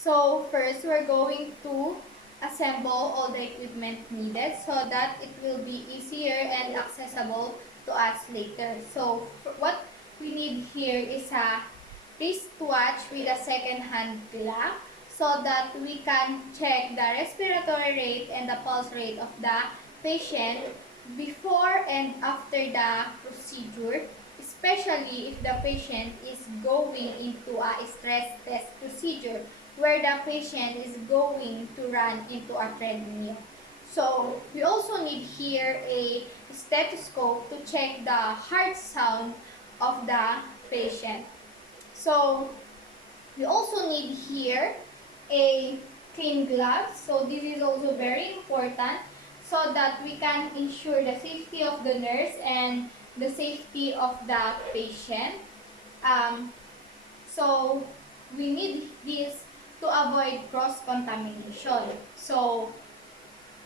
So first, we're going to assemble all the equipment needed so that it will be easier and accessible to us later. So what we need here is a wristwatch with a second hand clock so that we can check the respiratory rate and the pulse rate of the patient before and after the procedure, especially if the patient is going into a stress test procedure where the patient is going to run into a treadmill. So we also need here a stethoscope to check the heart sound of the patient. So we also need here a clean gloves. So this is also very important so that we can ensure the safety of the nurse and the safety of the patient. Um, so we need this to avoid cross-contamination. So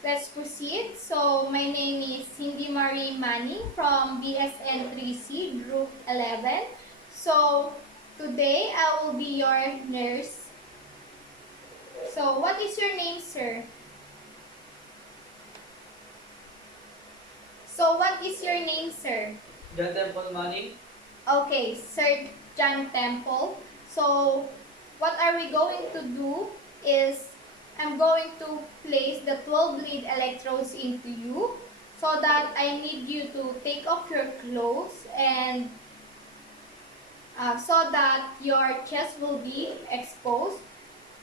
let's proceed. So my name is Cindy Marie Manning from BSN 3C Group 11. So today I will be your nurse. So what is your name, sir? So what is your name, sir? John Temple Manning. Okay, Sir John Temple. So what are we going to do is I'm going to place the 12 lead electrodes into you so that I need you to take off your clothes and so that your chest will be exposed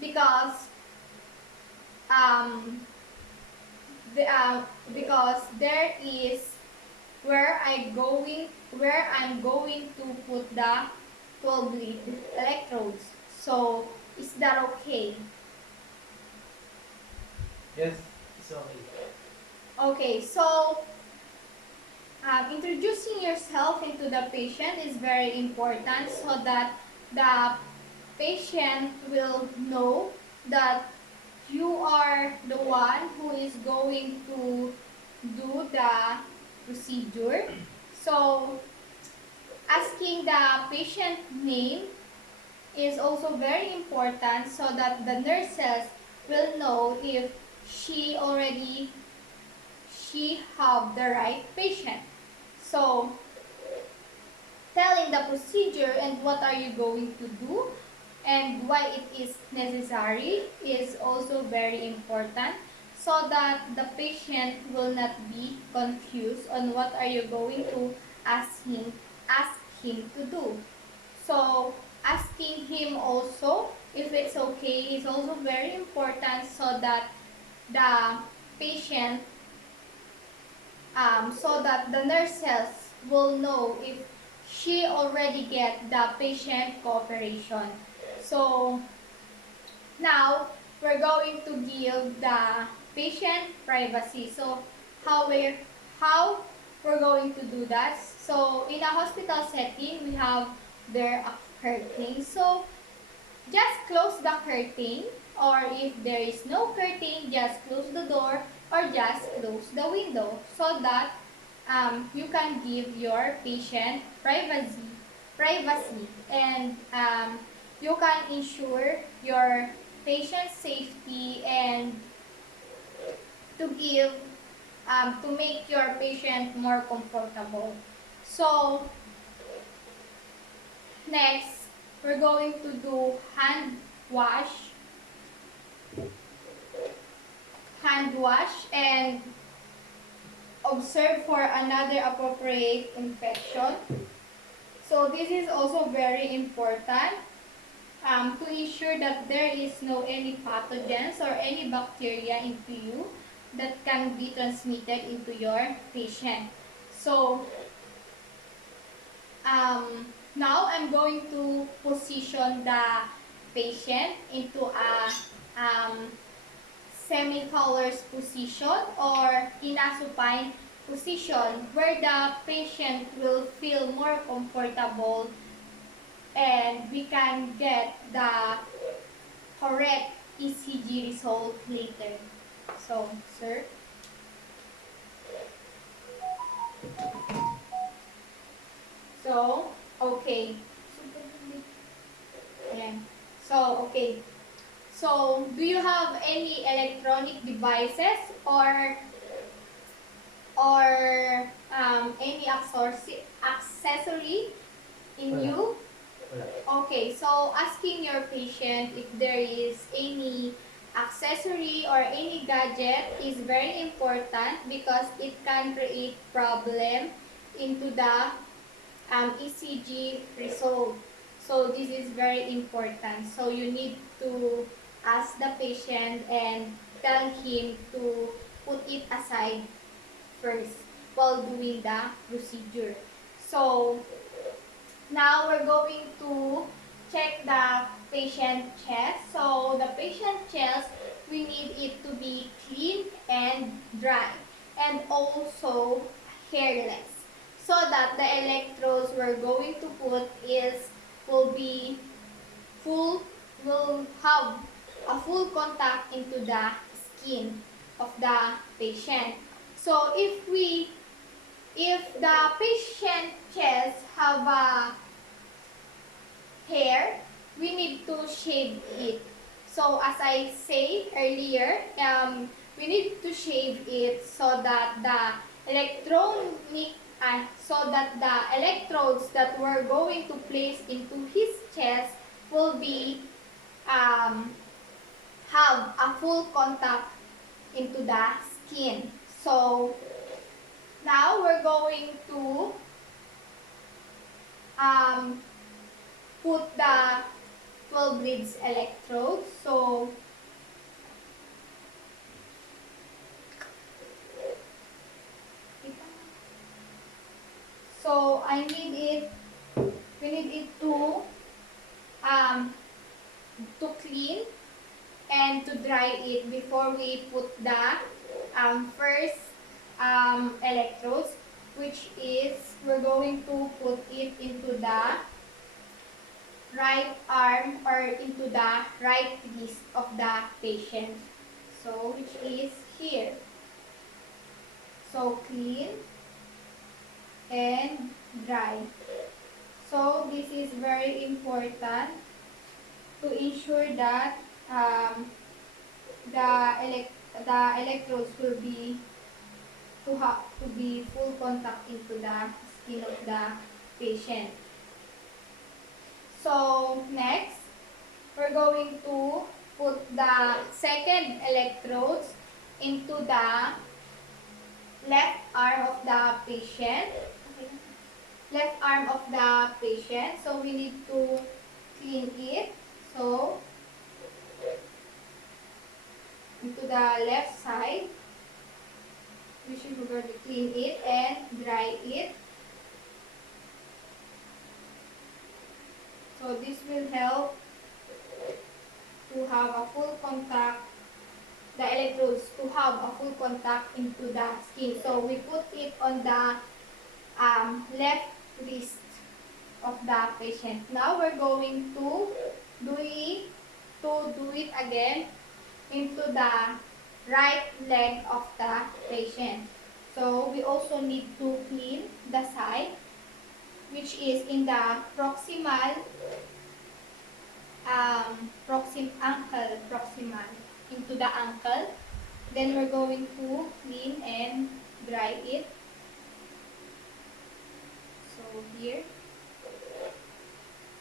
because um, because there is where I'm going to put the 12 lead electrodes. So is that okay? Yes, it's okay. Okay, so introducing yourself into the patient is very important so that the patient will know that you are the one who is going to do the procedure. So asking the patient name is also very important so that the nurses will know if she have the right patient. So telling the procedure and what are you going to do and why it is necessary is also very important so that the patient will not be confused on what are you going to ask him to do. So asking him also if it's okay is also very important so that the patient so that the nurses will know if she already get the patient cooperation. So now we're going to give the patient privacy. So how we're going to do that? So in a hospital setting, we have there a curtain. So just close the curtain, or if there is no curtain, just close the door or just close the window so that you can give your patient privacy and you can ensure your patient safety and to give to make your patient more comfortable. So next, we're going to do hand wash and observe for another appropriate infection. So this is also very important to ensure that there is no any pathogens or any bacteria into you that can be transmitted into your patient. So now I'm going to position the patient into a semi-colors position or in a supine position where the patient will feel more comfortable and we can get the correct ECG result later. So, sir. So, okay. Ayan. So, okay. So, do you have any electronic devices or any accessory in Wala. you? Wala. Okay, so asking your patient if there is any accessory or any gadget is very important because it can create problem into the ECG result. So this is very important. So you need to ask the patient and tell him to put it aside first while doing the procedure. So now we're going to check the patient chest. So the patient chest, we need it to be clean and dry and also hairless so that the electrodes we're going to put will be full will have a full contact into the skin of the patient. So if the patient chest have a hair, we need to shave it. So as I say earlier, we need to shave it so that the electrodes that we're going to place into his chest will be have a full contact into the skin. So now we're going to put the 12 leads electrodes. So we need it to clean and to dry it before we put the first electrodes, which is we're going to put it into the right arm or into the right wrist of the patient. So which is here. So clean and dry. So this is very important to ensure that the electrodes will be to be full contact into the skin of the patient. So next, we're going to put the second electrodes into the left arm of the patient. Left arm of the patient. So we need to clean it. So into the left side, we should clean it and dry it. So this will help to have a full contact, the electrodes to have a full contact into the skin. So we put it on the left wrist of the patient. Now we're going to do it again into the right leg of the patient. So we also need to clean the side, which is in the proximal proximal into the ankle. Then we're going to clean and dry it. So here,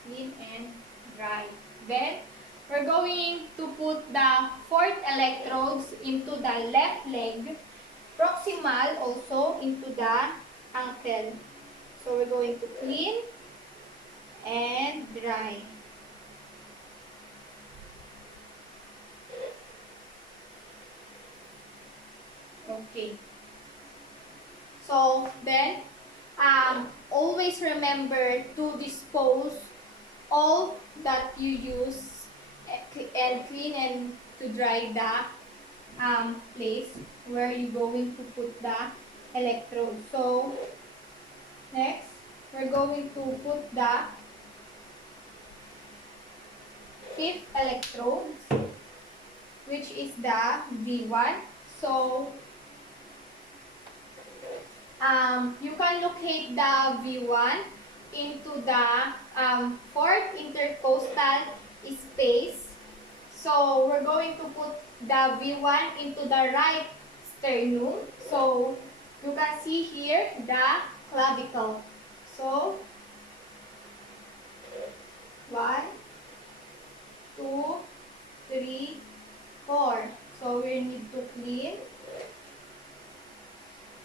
clean and dry. Then we're going to put the fourth electrodes into the left leg, proximal also into the ankle. So we're going to clean and dry. Okay. So then, always remember to dispose all that you use and clean and to dry the place where you're going to put the electrode. So next, we're going to put the fifth electrode, which is the V1. So you can locate the V1 into the fourth intercostal space. So we're going to put the V1 into the right sternum. So you can see here the clavicle. So 1, 2, 3, 4. So we need to clean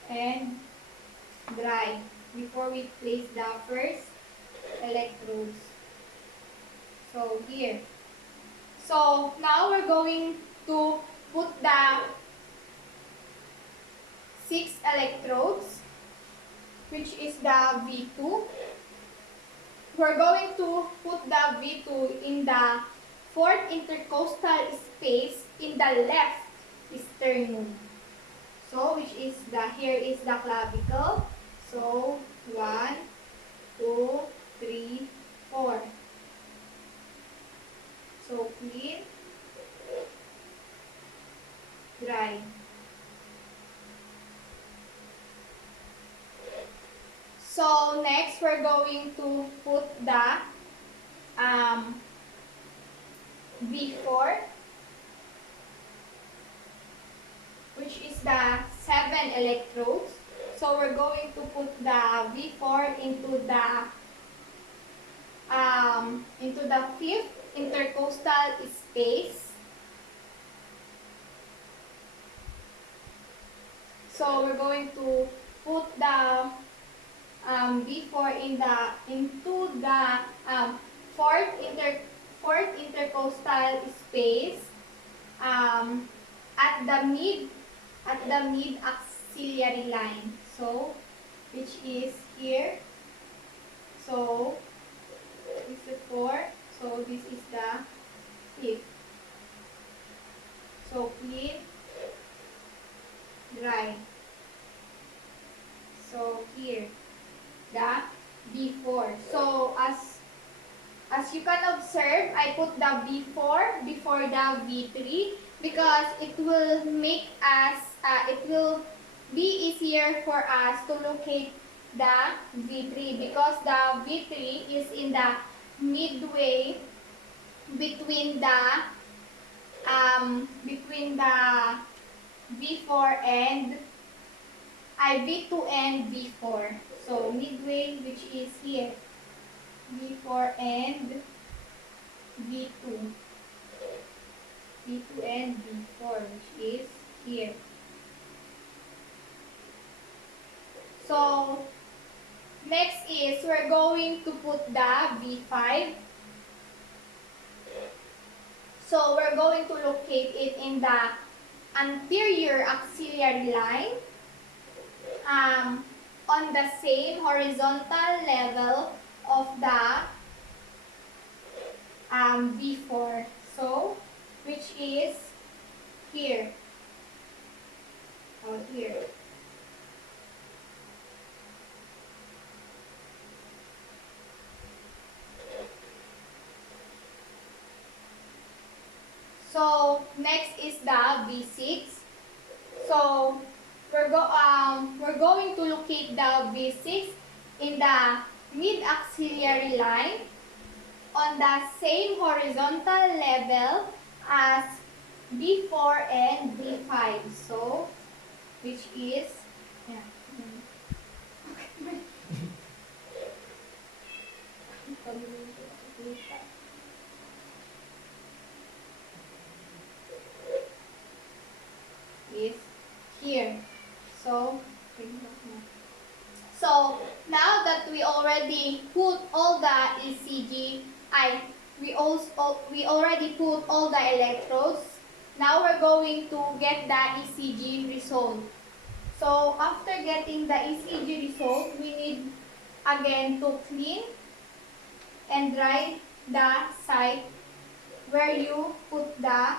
and dry before we place the first electrodes. So here. So now we're going to put the 6 electrodes, which is the V2. We're going to put the V2 in the fourth intercostal space in the left sternum. So, which is here is the clavicle. So, 1, 2, 3, 4. So, clean, dry. So, next we're going to put the V4, which is the 7 electrodes. So we're going to put the V4 into the fifth intercostal space. So we're going to put the V4 into the fourth intercostal space at the mid axillary line. So which is here. So this is 4. So this is the 5th. So clean, dry. So here the B4. So as you can observe, I put the B4 before the V3 because it will make us it will be easier for us to locate the V3 because the V3 is in the midway between the V4 and V2 and V4. So midway, which is here, V4 and V2. V2 and V4, which is here. So next is we're going to put the V5. So we're going to locate it in the anterior axillary line on the same horizontal level of the V4. So which is here. Oh, here. So next is the V6. So we're going to locate the V6 in the mid-axillary line on the same horizontal level as V4 and V5. So which is is here. So now that we already put all the ECG, we already put all the electrodes. Now we're going to get the ECG result. So after getting the ECG result, we need again to clean and dry the site where you put the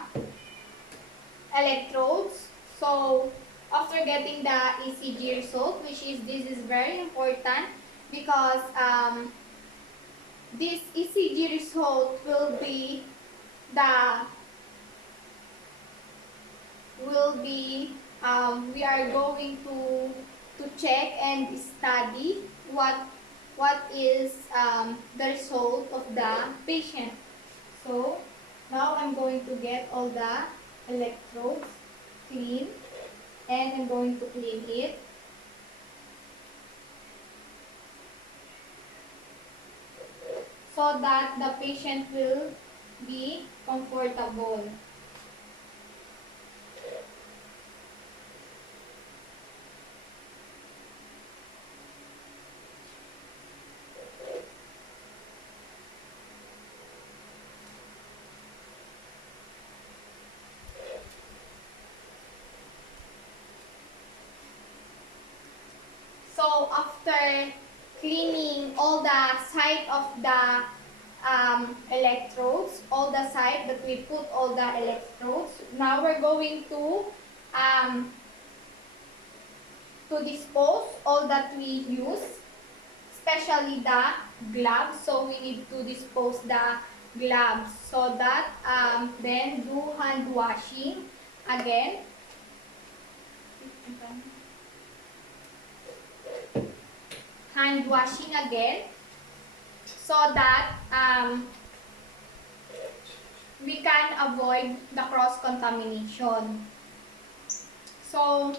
electrodes. So after getting the ECG result, this is very important because this ECG result will be we are going to check and study what is the result of the patient. So Now I'm going to get all the electrodes clean, and I'm going to clean it. So that the patient will be comfortable. So after cleaning all the side of the electrodes, all the side that we put all the electrodes, now we're going um, to dispose all that we use, especially the gloves. So we need to dispose the gloves so that then do hand washing again. Hand washing again so that we can avoid the cross contamination. So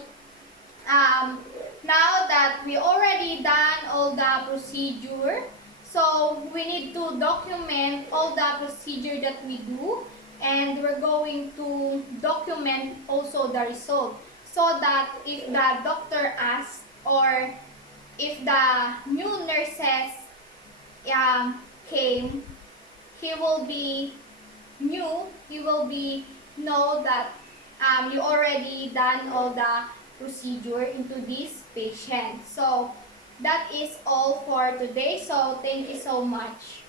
now that we already done all the procedure, so we need to document all the procedure that we do, and we're going to document also the result so that if the doctor asks or if the new nurses came, he will be know that you already done all the procedure into this patient. So that is all for today. So thank you so much.